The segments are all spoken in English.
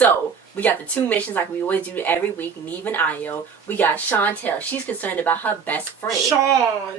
So, we got the 2 missions like we always do every week, Neve and Ayo. We got Shawntel. She's concerned about her best friend.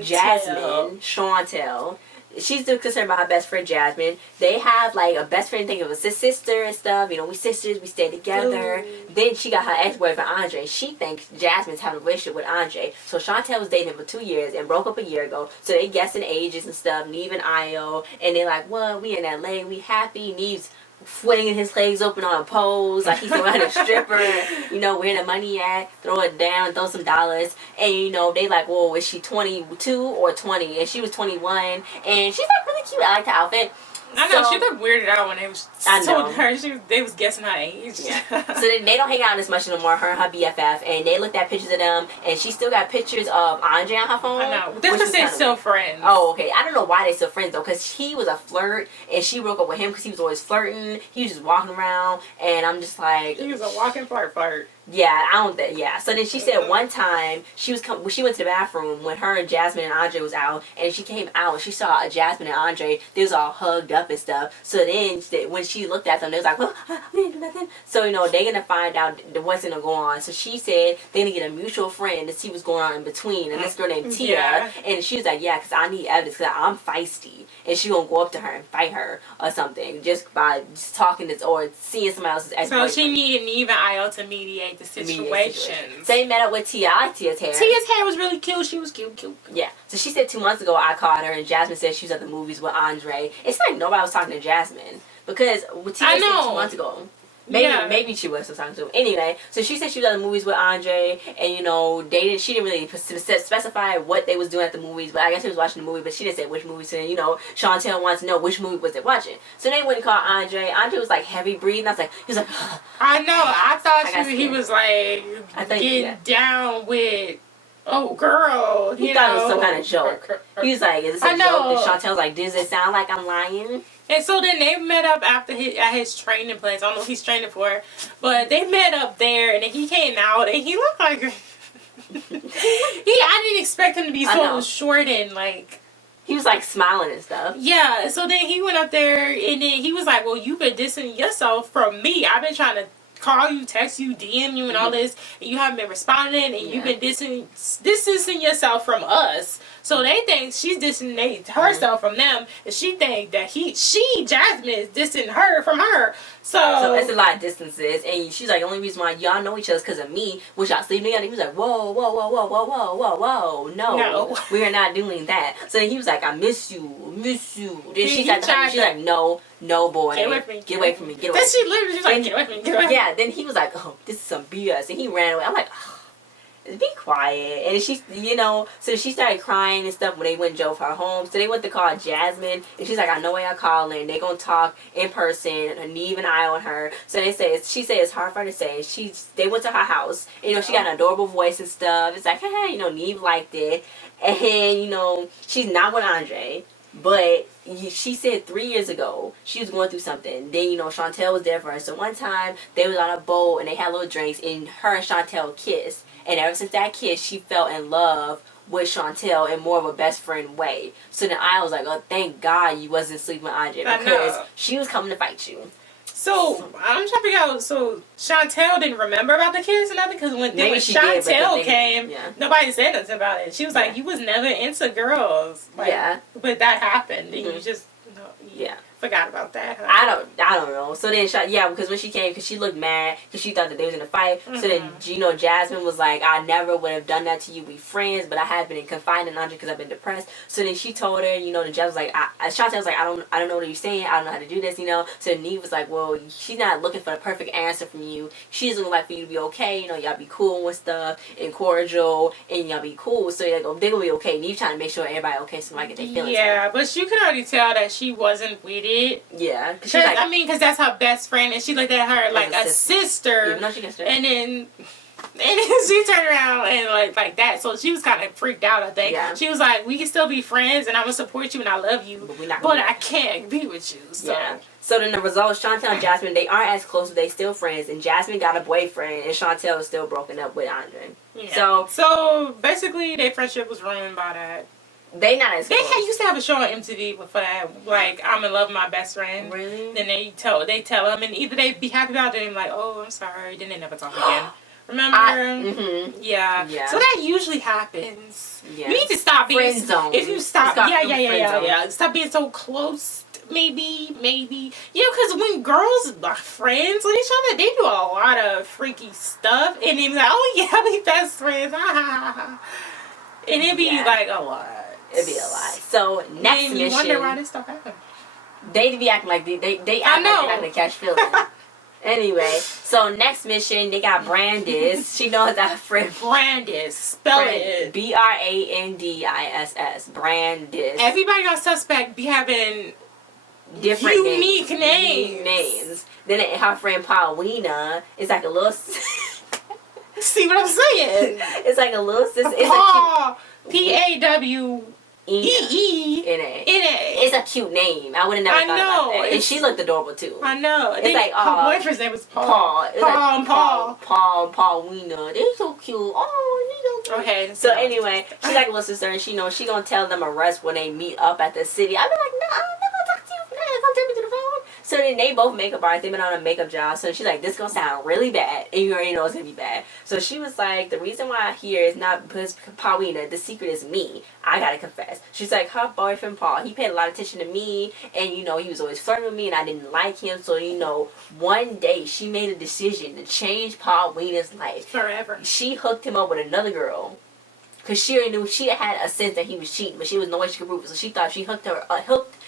Jasmine. Shawntel. She's still concerned about her best friend, Jasmine. They have, like, a best friend thing of a sister and stuff. You know, we sisters, we stay together. Ooh. Then she got her ex-boyfriend, Andre. She thinks Jasmine's having a relationship with Andre. So Chantal was dating him for 2 years and broke up a year ago. So they guessing ages and stuff, Neve and Ayo. And they're like, well, we in LA, we happy. Neve's flinging his legs open on a pose like he's around a stripper, you know, where the money at, throw it down, throw some dollars, and you know, they like, whoa, is she 22 or 20? And she was 21, and she's like really cute. I like the outfit. I know, she looked weirded out when they was told her, they was guessing her age. Yeah. So they don't hang out as much no more, her and her BFF, and they looked at pictures of them, and she still got pictures of Andre on her phone. I know. This was they still friends. Oh, okay. I don't know why they still friends, though, because he was a flirt, and she broke up with him because he was always flirting. He was just walking around, and I'm just like... He was a walking flirt. Yeah, I don't think, yeah. So then she said one time, she went to the bathroom when her and Jasmine and Andre was out, and she came out, and she saw Jasmine and Andre, they was all hugged up and stuff. So then, when she looked at them, they was like, well, we didn't do nothing. So, you know, they're going to find out what's going to go on. So she said they're going to get a mutual friend to see what's going on in between, and this girl named Tia, and she was like, yeah, because I need evidence, because I'm feisty, and she going to go up to her and fight her or something, just by just talking this, or seeing somebody else's ex-boyfriend. So she needed Neve and Ayo to mediate the situation. So they met up with Tia. I like Tia's hair. Tia's hair was really cute. She was cute. Yeah. So she said 2 months ago I called her, and Jasmine said she was at the movies with Andre. It's like nobody was talking to Jasmine, because with Tia said 2 months ago. Maybe she was sometimes too. Anyway, so she said she was at the movies with Andre, and you know, she didn't really specify what they was doing at the movies, but I guess he was watching the movie, but she didn't say which movie. So you know, Shawntel wants to know which movie was they watching. So they went and called Andre. Andre was like heavy breathing. I was like, he was like, I know. I thought he was like getting down with. Oh, girl. He thought it was some kind of joke. He was like, is this a joke? And Chantel's like, does it sound like I'm lying? And so then they met up at his training place. I don't know what he's training for. But they met up there, and then he came out, and he looked like... I didn't expect him to be so short and, like... He was, like, smiling and stuff. Yeah, so then he went up there, and then he was like, well, you've been distancing yourself from me. I've been trying to call you, text you, DM you, and all this, and you haven't been responding, and you've been distancing yourself from us. So they think she's distancing herself from them, and she think that Jasmine is distancing her from her. So it's a lot of distances, and she's like, the only reason why y'all know each other is because of me, which y'all sleep together. He was like, whoa, no, we are not doing that. So then he was like, I miss you. Then she's like, no, boy, get away from me, get away from me. Then she literally was like, get away from me, get away from me. Yeah, then he was like, oh, this is some BS, and he ran away. I'm like, oh, be quiet. And she, you know, so she started crying and stuff when they went and drove her home. So they went to call Jasmine, and she's like, I know why y'all calling. They gonna talk in person, Neve and I on her. So she said it's hard for her to say. They went to her house, and, you know, she got an adorable voice and stuff. It's like, hey, you know, Neve liked it, and you know, she's not with Andre. But she said 3 years ago she was going through something. Then, you know, Chantel was there for her. So one time they was on a boat and they had little drinks, and her and Chantel kissed. And ever since that kiss, she fell in love with Chantel in more of a best friend way. So then I was like, oh, thank God you wasn't sleeping with Andre, because she was coming to fight you. So I'm trying to figure out. So Chantel didn't remember about the kiss or nothing, because when Chantel came, nobody said nothing about it. She was like, "You was never into girls." Like, but that happened, and you just forgot about that. Huh? I don't know. So then, because when she came, because she looked mad, because she thought that they was in a fight. So then, you know, Jasmine was like, I never would have done that to you. We friends, but I have been confined in Andre because I've been depressed. So then she told her, you know, and Jasmine was like, Chantel was like, I don't know what you're saying. I don't know how to do this, you know. So Neve was like, well, she's not looking for the perfect answer from you. She's looking like for you to be okay. You know, y'all be cool with stuff and cordial, and y'all be cool. So like, they're gonna be okay. Neve trying to make sure everybody okay, so like get their feelings. Yeah, but you could already tell that she wasn't with it. Yeah, because like, that's her best friend, and she looked at her like a sister. Even though she kissed her. And then she turned around and like that. So she was kind of freaked out, I think. Yeah. She was like, we can still be friends, and I'm gonna support you, and I love you, but I can't be with you. So. Yeah. So then the results, Chantel and Jasmine, they aren't as close, but they still friends. And Jasmine got a boyfriend, and Chantel is still broken up with Andre. Yeah. So basically, their friendship was ruined by that. They not as close. Used to have a show on MTV before that, like I'm in love with my best friend. Really? Then they tell them, and either they be happy about it, and like, oh, I'm sorry. Then they never talk again. Remember? Yeah. So that usually happens. Yeah. You need to stop being friend zone. If you stop, yeah. Stop being so close. Maybe. Because when girls are friends with each other, they do a lot of freaky stuff, and then like, oh yeah, we best friends, and it'd be like a lot. It'd be a lot. So next mission. You wonder why this stuff happened. They be acting like they act like they're not gonna catch feelings. Anyway, so next mission they got Brandiss. She knows that friend Brandiss. Spell it. Brandiss. Brandiss. Everybody on Suspect be having different unique names. Then her friend Paulina is like a little. See what I'm saying? It's like a little sister. Paul. Paweena. It's a cute name. I would have never thought about that. And she looked adorable too. I know. It's like her boyfriend's name was Paul. Paul and Paweena. They're so cute. Oh, they're so cute. Okay. So anyway, she's like a little sister, and she knows she gonna tell them a rest when they meet up at the city. I'll be like, no, I'm not gonna talk to you for that. Don't take me to the phone. So then they both makeup artists. They've been on a makeup job. So she's like, this gonna sound really bad, and you already know it's gonna be bad. So she was like, the reason why I'm here is not because Paweena. The secret is me. I gotta confess. She's like, her boyfriend Paul, he paid a lot of attention to me, and he was always flirting with me, and I didn't like him. So one day she made a decision to change Paweena's life forever. She hooked him up with another girl, because she already knew she had a sense that he was cheating, but she was no way she could prove it. So she thought she hooked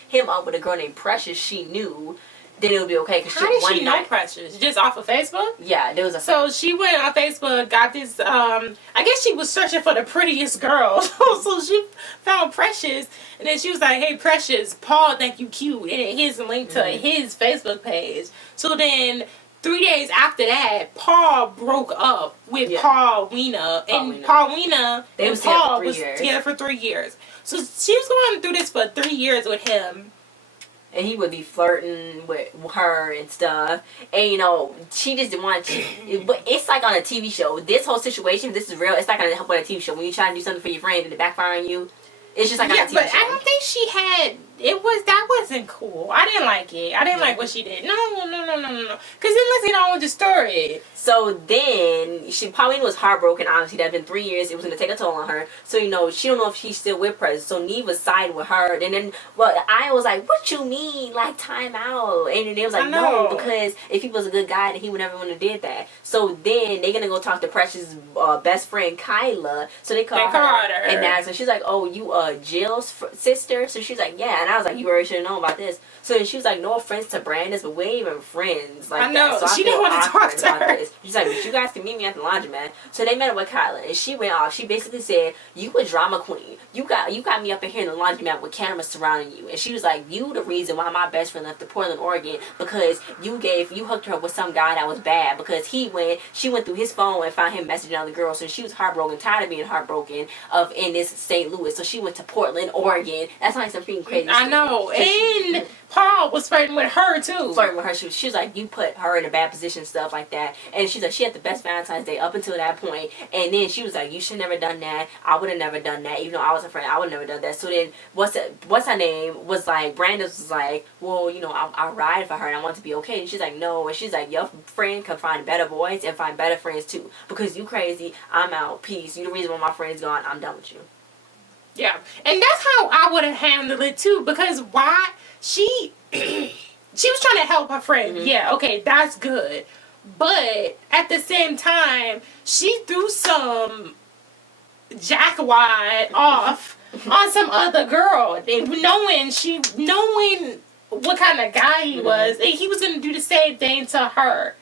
him up with a girl named Precious. She knew. Then it would be okay. How did she know Precious? Just off of Facebook? Yeah, there was a. So she went on Facebook, got this. I guess she was searching for the prettiest girl, so she found Precious, and then she was like, "Hey, Precious, Paul think you cute," and here's a link to his Facebook page. So then 3 days after that, Paul broke up with Paweena, and Paweena and Paul was together for 3 years. So she was going through this for 3 years with him. And he would be flirting with her and stuff. And, she just didn't want to. But it's like on a TV show. This whole situation, this is real. It's like on a TV show. When you try to do something for your friend and it backfire on you, it's just like on a TV show. Yeah, but I don't think she had... That wasn't cool. I didn't like it. I didn't like what she did. No. Because then let's get on with the story. So then, Paulina was heartbroken. Obviously, that had been 3 years. It was going to take a toll on her. So, she don't know if she's still with Precious. So, Neve was siding with her. And then, I was like, what you mean? Like, time out. And then they was like, no, because if he was a good guy, then he would never would have did that. So, then they're going to go talk to Precious' best friend, Kyla. So, they called her. And asked her. She's like, oh, you Jill's sister? So, she's like, yeah. And I was like, you already should have known about this. So then she was like, no offense to Brandiss, but we ain't even friends. Like, I know. That. So she didn't want to talk to her. This. She's like, but you guys can meet me at the laundromat. So they met up with Kyla, and she went off. She basically said, you a drama queen. You got me up in here in the laundromat with cameras surrounding you. And she was like, you the reason why my best friend left to Portland, Oregon, because you hooked her up with some guy that was bad, because she went through his phone and found him messaging other girls. So she was heartbroken, tired of being heartbroken in this St. Louis. So she went to Portland, Oregon. That's like some freaking crazy I know. And Paul was flirting with her too. Flirting with her. She was like, you put her in a bad position, stuff like that. And she's like, she had the best Valentine's Day up until that point. And then she was like, you should never done that. I would have never done that. Even though I was a friend, I would have never done that. So then, what's her name? Was like, Brandiss was like, well, I'll ride for her and I want to be okay. And she's like, no. And she's like, your friend can find better boys and find better friends too. Because you crazy, I'm out. Peace. You the reason why my friend's gone. I'm done with you. Yeah. And that's how I would have handled it too. Because why? She was trying to help her friend. Mm-hmm. Yeah, okay, that's good. But at the same time, she threw some jackwad off on some other girl. Knowing what kind of guy he was, and he was going to do the same thing to her.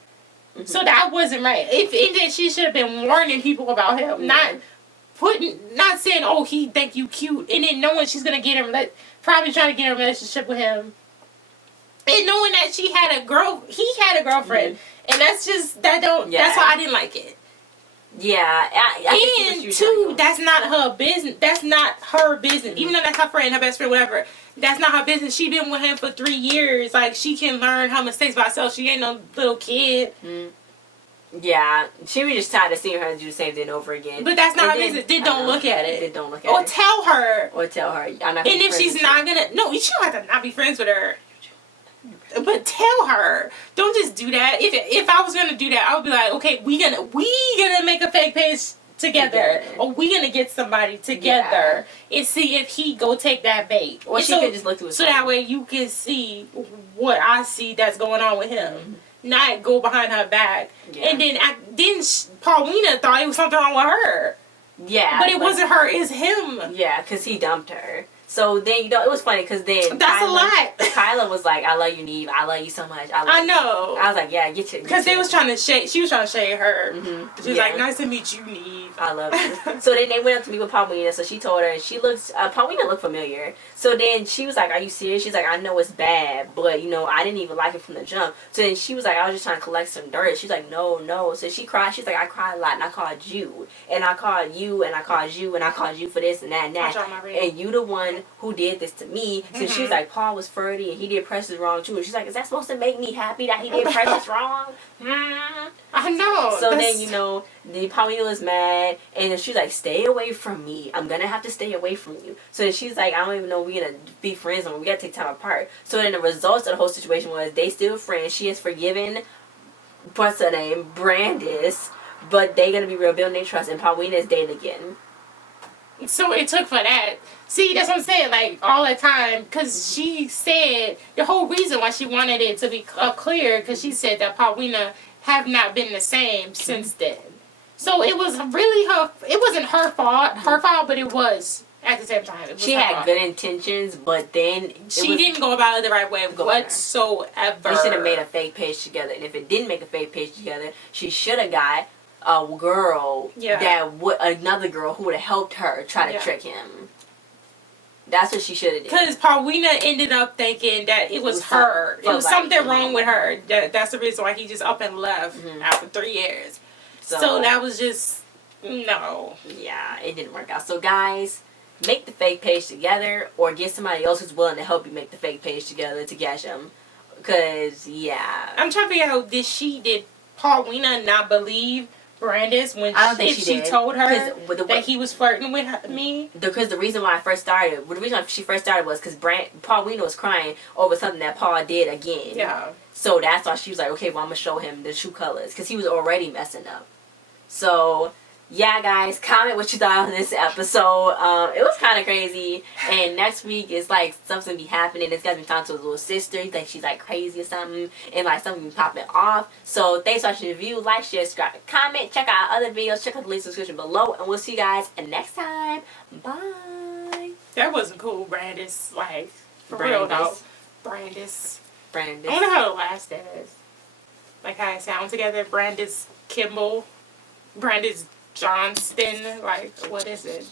Mm-hmm. So that wasn't right. If then she should have been warning people about him, not saying, oh, he think you cute, and then knowing she's going to get him, probably trying to get in a relationship with him. And knowing that he had a girlfriend. Mm-hmm. And that's why I didn't like it. Yeah. I and two, that's not her business. That's not her business. Mm-hmm. Even though that's her friend, her best friend, whatever. That's not her business. She been with him for 3 years. Like, she can learn her mistakes by herself. She ain't no little kid. Mm-hmm. Yeah, she was just tired of seeing her do the same thing over again. But that's not a reason. Then don't look at it. Then don't look at or it. Tell her. Or tell her. I'm not. And if she's not gonna, no, you don't have to not be friends with her. But tell her. Don't just do that. If I was gonna do that, I would be like, okay, we gonna make a fake page together. Or we gonna get somebody together and see if he go take that bait. Or she could just look through his phone. So that way you can see what I see that's going on with him. Mm-hmm. Not go behind her back. Yeah. And then Paulina thought it was something wrong with her. Yeah. But it wasn't her, it's him. Yeah, because he dumped her. So then, it was funny because then that's a lot. Kyla was like, I love you, Neve. I love you so much. I know. I was like, yeah, get you. Because she was trying to shade her. Mm-hmm. She was like, nice to meet you, Neve. I love you. So then they went up to meet with Paweena. So she told her, and Paweena looked familiar. So then she was like, are you serious? She's like, I know it's bad, but, I didn't even like it from the jump. So then she was like, I was just trying to collect some dirt. She's like, no. So she cried. She's like, I cried a lot, and I called you. And I called you, and I called you, and I called you for this and that and that. And you the one who did this to me. So she was like, Paul was flirty, and he did Precious wrong, too. And she's like, is that supposed to make me happy that he did Precious wrong? I know. So then, the Paulina was mad, and then she's like, stay away from me. I'm gonna have to stay away from you. So then she's like, I don't even know we're gonna be friends anymore. We gotta take time apart. So then the results of the whole situation was they still friends. She has forgiven, what's her name, Brandiss, but they gonna be rebuilding their trust, and Paulina is dating again. So it took for that. See, that's what I'm saying, like, all the time, because she said, the whole reason why she wanted it to be clear, because she said that Paweena have not been the same since then. So it was really it wasn't her fault, but it was at the same time. She had good intentions, but then she didn't go about it the right way whatsoever. They should have made a fake page together, and if it didn't make a fake page together, she should have got a girl another girl who would have helped her try to trick him. That's what she should have did. Because Paweena ended up thinking that it was her. It was something wrong with her. That's the reason why he just up and left after 3 years. So that was just, no. Yeah, it didn't work out. So guys, make the fake page together or get somebody else who's willing to help you make the fake page together to catch them. Because, I'm trying to figure out, did Paweena not believe Brandiss when she told her that he was flirting with me? Because the reason why she first started was because Paulina was crying over something that Paul did again. Yeah. So that's why she was like, okay, well, I'm going to show him the true colors. Because he was already messing up. So, yeah, guys, comment what you thought on this episode. It was kind of crazy. And next week is like something be happening. It's gonna be talking to his little sister. You think she's like crazy or something, and like something be popping off. So thanks for watching the review. Like, share, subscribe, comment. Check out other videos. Check out the link in the description below, and we'll see you guys next time. Bye. That wasn't cool, Brandiss. Like for real though, Brandiss. I wonder how the last that is. Like how it sounds together. Brandiss Kimball. Brandiss Johnston, like, what is it?